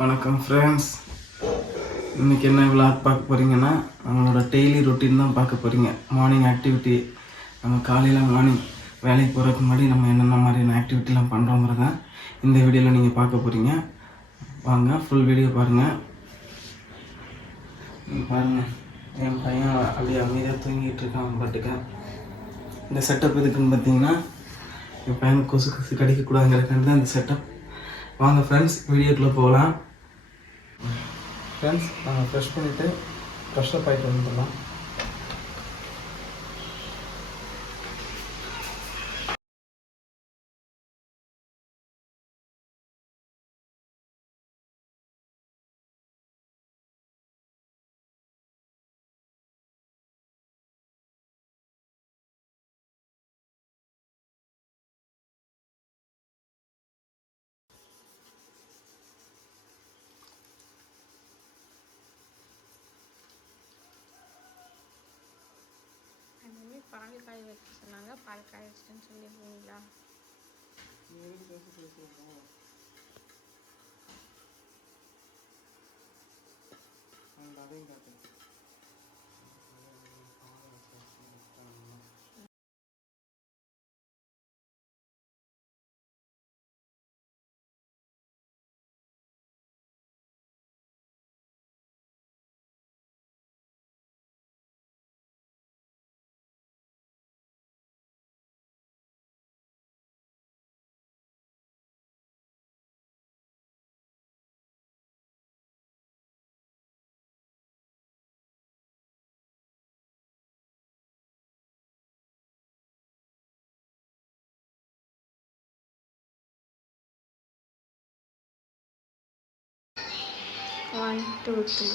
வணக்கம் ஃப்ரெண்ட்ஸ். இன்றைக்கி என்ன விளாக் பார்க்க போகிறீங்கன்னா, நம்மளோட டெய்லி ரொட்டீன் தான் பார்க்க போகிறீங்க. மார்னிங் ஆக்டிவிட்டி, நம்ம காலையில் மார்னிங் வேலைக்கு போகிறதுக்கு முன்னாடி நம்ம என்னென்ன மாதிரியான ஆக்டிவிட்டிலாம் பண்ணுறோங்கிறத இந்த வீடியோவில் நீங்கள் பார்க்க போகிறீங்க. வாங்க ஃபுல் வீடியோ பாருங்கள். பாருங்கள், என் பையன் அப்படியே அமைதியாக தூங்கிட்டு இருக்கான். பட்டுக்க இந்த செட்டப் எதுக்குன்னு பார்த்தீங்கன்னா, என் பையன் கொசு கடிக்கக்கூடாதுங்கிறக்காண்டி தான் இந்த செட்டப். வாங்க ஃப்ரெண்ட்ஸ், வீடியோக்குள்ளே போகலாம். ஃப்ரெண்ட்ஸ், நாங்கள் ஃப்ரெஷ் பண்ணிவிட்டு ஃப்ரெஷ்ஷப் ஆகிட்டு வந்துடலாம். பால் காய வைக்க சொன்னாங்க. பால் காய வச்சுட்டுன்னு சொல்லிடுவீங்களா? One, two, three.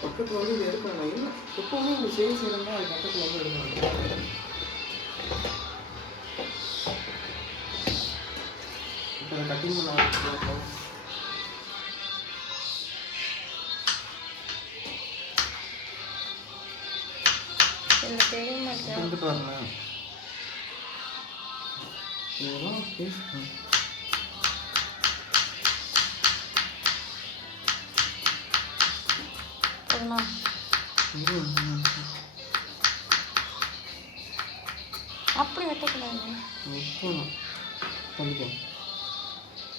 பக்கத்தில் வந்து இது எடுக்கணும். இல்லை, எப்போவுமே இந்த சேல் செய்யணும்னா அது பக்கத்தில் வந்து எடுக்கணும். இப்போ கட்டிங் பண்ண எனக்கு தெரிய மாட்டேன். வந்துட்டு வரணும். இதெல்லாம் பேசணும். அப்படி வெட்டக்கூடாது. பண்ணிக்கோ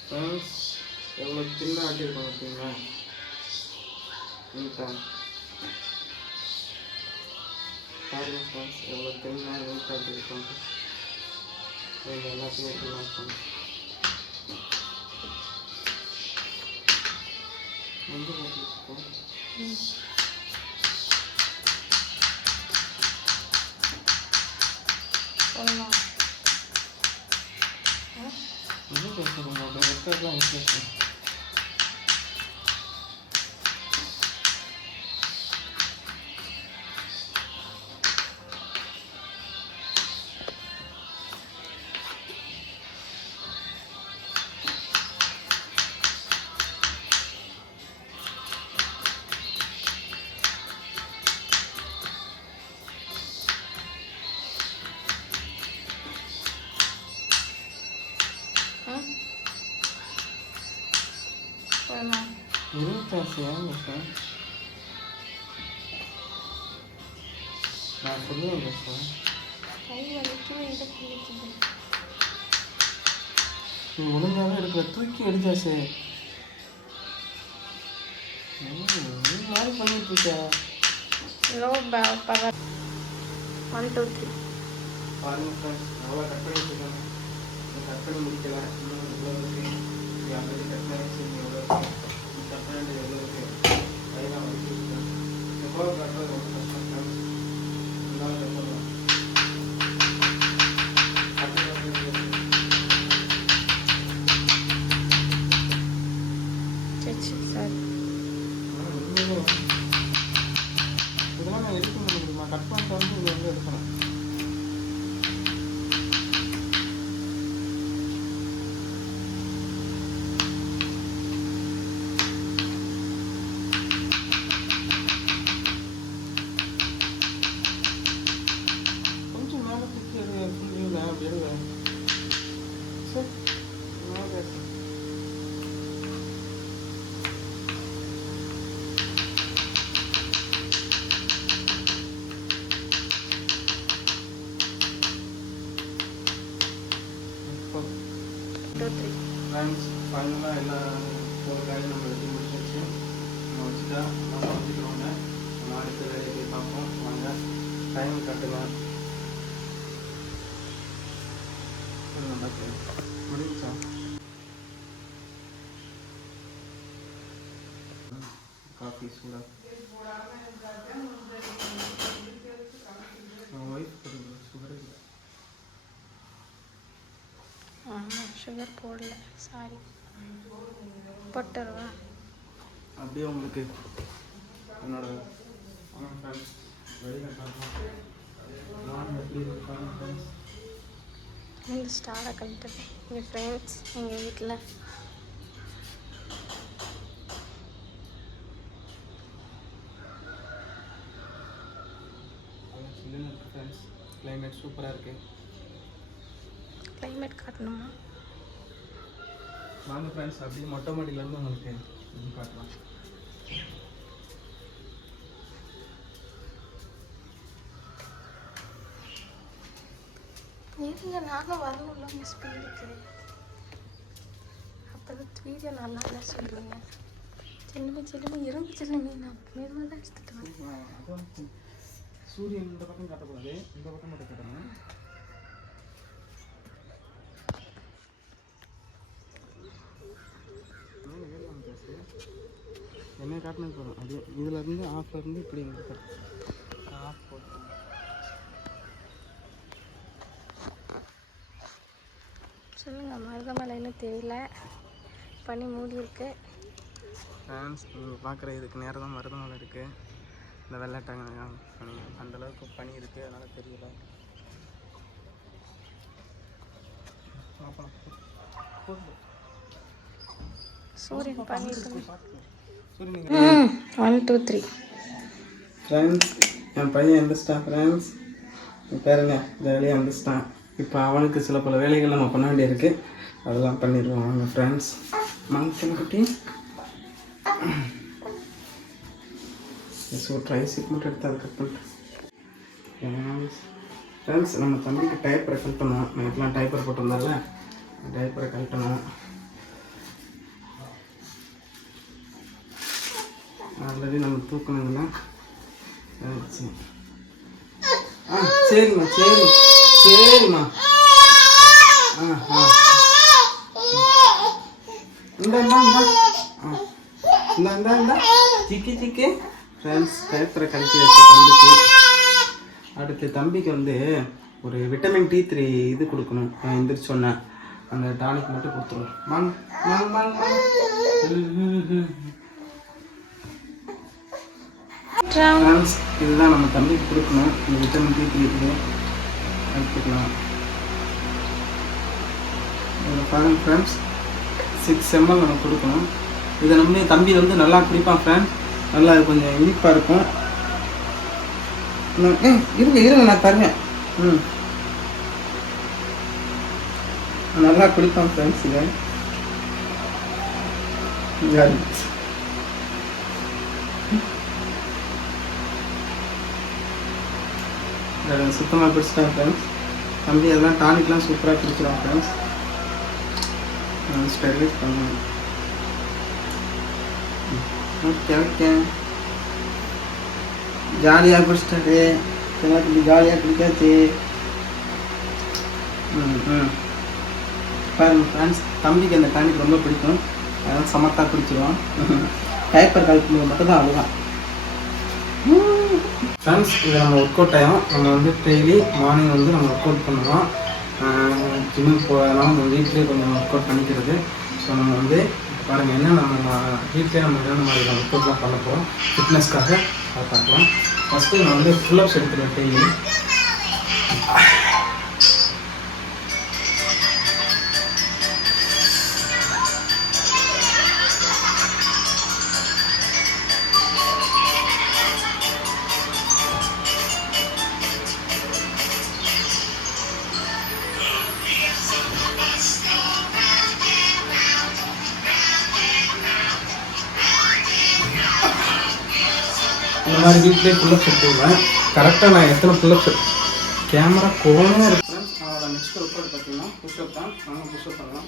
ஃப்ரெண்ட்ஸ். எவ்வளோ தின்னா ஆட்டியிருக்கோம் பார்த்தீங்களா? நீட்டாக பாருங்கள் ஃப்ரெண்ட்ஸ், எவ்வளோ தின்னா நீட்டாக ஆட்டியிருக்கோம். எல்லாத்தையும் எடுத்துலாம் இருக்கும். வந்து பார்த்துருக்கோம். என்ன பேசுகிறோம்? அப்படி ரெக்கார்ட்லாம் விசேஷம். நான் சொல்லுவேன் பேசுவேன். நீ ஒழுங்காகவே எடுக்கிற, தூக்கி எடுத்தாச்சு. மாதிரி பண்ணிட்டு இருக்க. One two three. பாருங்க ஃப்ரெண்ட்ஸ், எவ்வளோ கட் பண்ணி வச்சுருக்காங்க. கட் பண்ணி முடிக்கல, இன்னும் எவ்வளோ இருக்குது. அப்படி கட் பண்ணி எவ்வளோ இருக்குது, கட் பண்ணி எவ்வளோ இருக்குது. அதெல்லாம் வச்சு எவ்வளோ கட்டுறது ரொம்ப கஷ்டம் ஃப்ரெண்ட்ஸ். இருந்தாலும் கட் பண்ணலாம். சார், இதெல்லாம் நான் எடுக்க முடியுமா? கட் பண்ணிட்டு வந்து இதை வந்து எடுக்கணும். ஃப்ரெண்ட்ஸ் ஃபைனலாக எல்லா ஒரு வேலையும் நம்ம எடுத்து முடிச்சாச்சு. நம்ம வச்சுட்டா நம்ம வச்சுக்கிறோங்க. நம்ம அடுத்த வேலையை போய் பார்ப்போம் வாங்க. டைம் கட்டுங்க. முடிஞ்சா காஃபி சூடாக ஒய்ஃப் சுகர் இல்லை. ஆமாம் சுகர் போடல, சாரி. போட்டுருவா. அப்படியே உங்களுக்கு என்னோட ஃப்ரெண்ட்ஸ் வெளியில் பார்க்கலாம். நான் எப்படி இருக்காங்க ஃப்ரெண்ட்ஸ். இந்த ஸ்டாரை கழிட்டது எங்கள் ஃப்ரெண்ட்ஸ் எங்கள் வீட்டில். ஃப்ரெண்ட்ஸ் கிளைமேட் சூப்பராக இருக்குது. கிளைமேட் காட்டணுமா? வாங்க ஃப்ரெண்ட்ஸ் அப்படியே மொட்டை மாடியிலேருந்து உங்களுக்கு இது காட்டலாம். இருங்க, நானும் வரணும்ல மிஸ் பண்ணிருக்கு. அப்புறம் வீடியோ நல்லா இல்லை சொல்லுங்க. செல்லுமே இரும்பு செல்லுமே நான் மெதுவாக தான் எடுத்துட்டு வரேன். அதான் சூரியன் இந்த பக்கம் காட்டக்கூடாது, இந்த பக்கம் மட்டும் காட்டணும். என்ன காட்டினது போதும். அப்படியே இதுலேருந்து ஆஃப்லேருந்து இப்படி இருக்கு. ஆஃப் போட்டு சொல்லுங்க. மருதமலைன்னு தெரியல, பனி மூடி இருக்கு. ஃப்ரெண்ட்ஸ் நீங்கள் பார்க்குற இதுக்கு நேரம் தான் மருதமலை இருக்குது. இந்த வெள்ளாட்டாங்க பனி அந்தளவுக்கு பனி இருக்குது, அதனால் தெரியல. சூரியன் பனி இருக்கு. சூரியன் 1 2 3. ஃப்ரெண்ட்ஸ் என் பையன் எந்திரிச்சிட்டான். ஃப்ரெண்ட்ஸ் பாருங்க ஜாலியாக எந்திரிச்சிட்டான். இப்போ அவனுக்கு சில பல வேலைகள் நம்ம பண்ண வேண்டியிருக்கு, அதெல்லாம் பண்ணிடுவோம். வாங்க ஃப்ரெண்ட்ஸ். மங்கன் குட்டி ஸோ ட்ரைசிக் மட்டும் எடுத்து அதை கட் பண்ணிட்டேன். ஃப்ரெண்ட்ஸ் நம்ம தம்பிக்கு டைப்பரை கட் பண்ணுவோம். நைட்லாம் டைப்பர் போட்டிருந்தால டைப்பரை கழட்டணும். ஆல்ரெடி நம்ம தூக்கணுங்களா? சரிம்மா சரிம்மா. இந்த சிக்கி ஃப்ரெண்ட்ஸ் டைப்பரை கழட்டி வச்சு தம்பிக்கு. அடுத்து தம்பிக்கு வந்து ஒரு விட்டமின் D3 இது கொடுக்கணும். எந்திரிச்சு சொன்னேன், அந்த டானிக் மட்டும் கொடுத்துருவோம். ஃப்ரெண்ட்ஸ் இதுதான் நம்ம தம்பிக்கு கொடுக்கணும். இந்த விட்டமின் D3 இது எடுத்துக்கலாம். இதில் பாருங்கள் ஃப்ரெண்ட்ஸ் 6 ml நம்ம கொடுக்கணும். இதை நம்ம தம்பி வந்து நல்லா குடிப்பான் ஃப்ரெண்ட்ஸ். நல்லா கொஞ்சம் இனிப்பாக இருக்கும். இருங்க நான் தருவேன். நல்லா குடிப்பான் ஃப்ரெண்ட்ஸ். இதை சுத்தமாக பிடிச்சிட்டான் ஃப்ரெண்ட்ஸ். தம்பி எல்லாம் டானிக்லாம் சூப்பராக பிடிச்சிடும் ஃப்ரெண்ட்ஸ். ஸ்டெரிலைஸ் பண்ணுவேன். ஓகே ஜாலியாக குடிச்சிட்டாரு. இப்படி ஜாலியாக குடிக்காச்சு. பாருங்க ஃப்ரெண்ட்ஸ் தம்பிக்கு அந்த டானிக் ரொம்ப பிடிக்கும், அதனால் சமத்தாக குடிச்சிடுவான். டைப்பர் கலக்கும்போது மட்டும்தான் அதுதான். ஃப்ரெண்ட்ஸ் இதை நம்ம ஒர்க் அவுட் ஆகும். நம்ம வந்து டெய்லி மார்னிங் வந்து நம்ம ஒர்க் அவுட் பண்ணுவோம். ஜிம்முக்கு போகிறதுனால நம்ம வீட்லேயே கொஞ்சம் ஒர்க் அவுட் பண்ணிக்கிறது. ஸோ நம்ம வந்து பாருங்கள் என்ன நம்ம வீட்லேயே நம்ம என்னென்ன மாதிரி ஒர்க் அவுட்லாம் பண்ண போகிறோம் ஃபிட்னஸ்க்காக அதை பார்க்கலாம். ஃபஸ்ட்டு நான் வந்து ஃபுல்லப்ஸ் எடுத்துருவேன் டெய்லி. இந்த மாதிரி வீட்லேயே ஃபுல்லப்ஸ் எடுத்துக்குவேன். கரெக்டாக நான் எத்தனை ஃபுல்லப்ஸ் கேமரா கோணையாக இருக்கு. அதோட நெக்ஸ்ட் ஒர்க் அவுட் பார்த்தீங்கன்னா புஷ்அப் தான். நாங்கள் புஷ்அப் பண்ணலாம்.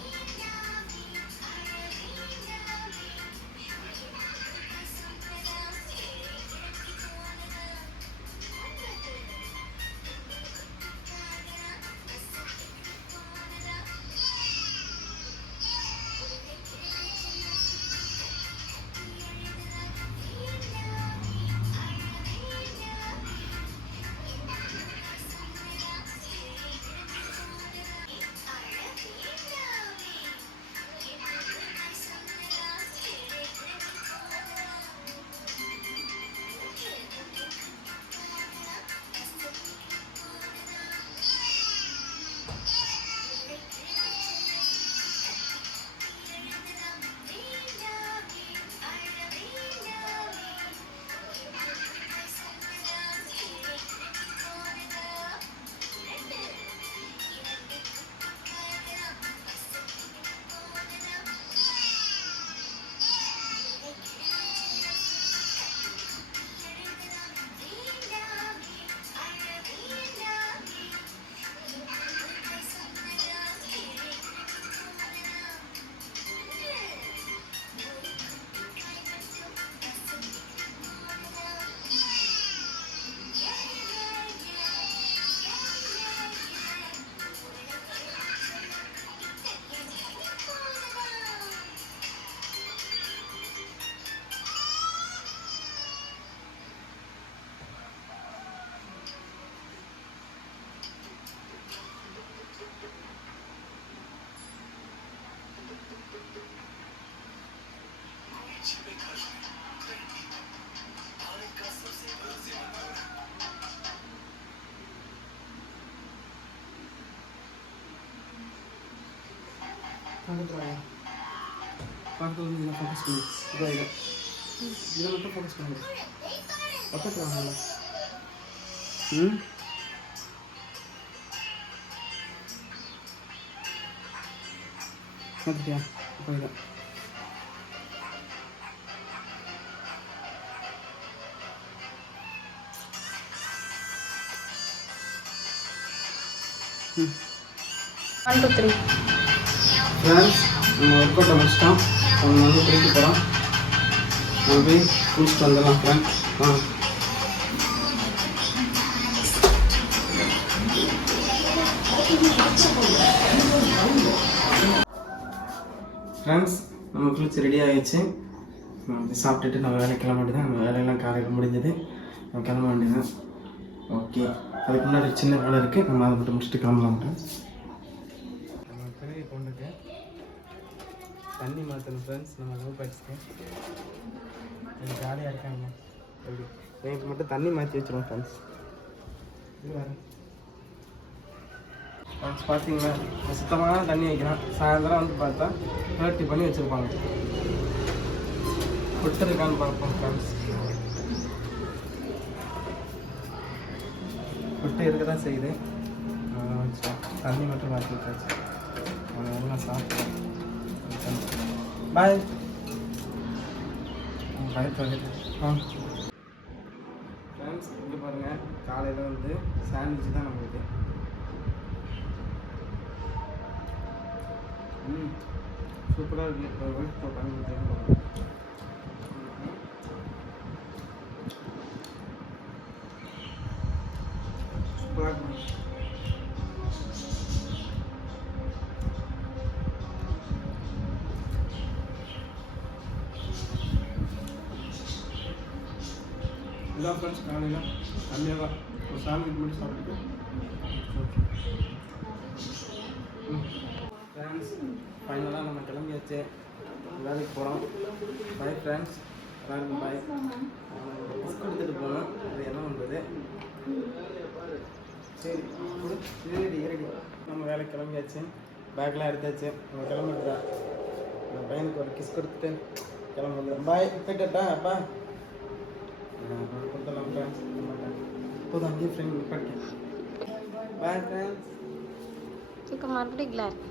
பக்கத்தில் வந்து இதை ஃபோக்கஸ் பண்ணி இதை மட்டும் ஃபோக்கஸ் பண்ணி பக்கத்தில் வாங்கல பார்த்துட்டியா இப்போ இதை ஒன் டூ த்ரீ. ஃப்ரெண்ட்ஸ் நம்ம ஒர்க் அவுட்டை முடிச்சிட்டோம். அவங்க வந்து குளிக்க போகிறோம். நம்ம போய் குளிச்சுட்டு வந்துடலாம் ஃப்ரெண்ட்ஸ். ஃப்ரெண்ட்ஸ் நம்ம குளிச்சு ரெடி ஆகிடுச்சு. சாப்பிட்டுட்டு நம்ம வேலைக்கு கிளம்ப வேண்டியது. நம்ம வேலையெல்லாம் காலையில் முடிஞ்சது. நம்ம கிளம்ப வேண்டியது. ஓகே, அதுக்கு முன்னாடி சின்ன வேலை இருக்குது. நம்ம அதை மட்டும் முடிச்சுட்டு கிளம்பலாம் ஃப்ரெண்ட்ஸ். நம்ம பெரிய பொண்ணுக்கு தண்ணி மாற்றணும் ஃப்ரெண்ட்ஸ். நம்ம லவ் பேட்ஸ்க்கு கொஞ்சம் ஜாலியாக இருக்காங்க. எப்படி எனக்கு மட்டும் தண்ணி மாற்றி வச்சுருவோம் ஃப்ரெண்ட்ஸ். இது வேறு ஃப்ரெண்ட்ஸ் பார்த்தீங்கன்னா சுத்தமான தண்ணி வைக்கிறான். சாயந்தரம் வந்து பார்த்தா 30 பண்ணி வச்சுருப்பாங்க. விட்டுருக்கான்னு பார்ப்போம் ஃப்ரெண்ட்ஸ். விட்டு இருக்க தான் செய்யுது. தண்ணி மட்டும் மாற்றி வச்சாச்சு. எல்லாம் சாப்பிட்டோம். பாய் பாய் ஃப்ரெண்ட்ஸ். இங்கே பாருங்கள், காலையில் வந்து சாண்ட்விச் தான் நம்மளுக்கு. சூப்பராக இருக்குது. ஒரு வீட்டு போட்டாங்க. சூப்பராக இருக்கும். இதான் ஃப்ரெண்ட்ஸ் காலையில் கம்மியாக தான் ஒரு சாண்ட்விச் மட்டும் சாப்பிட்டுட்டு ஃப்ரெண்ட்ஸ் ஃபைனலாக நம்ம கிளம்பியாச்சு. வேலைக்கு போகிறோம். பாய் ஃப்ரெண்ட்ஸ், எல்லாருக்கும் பாய். புக் எடுத்துகிட்டு போகணும். அது என்ன பண்ணுறது? சரி ரெடி. நம்ம வேலைக்கு கிளம்பியாச்சு. பேக்லாம் எடுத்தாச்சு. நம்ம கிளம்பிட்டு நம்ம பையனுக்கு ஒரு கிஸ் கொடுத்துட்டு கிளம்புறது. பாய் போய்ட்டா அப்பா கொடுத்தலாம் ஃப்ரெண்ட்ஸ். போதும், அங்கேயே ஃப்ரெண்ட் படிக்க. Bye friends. மறுபடியும்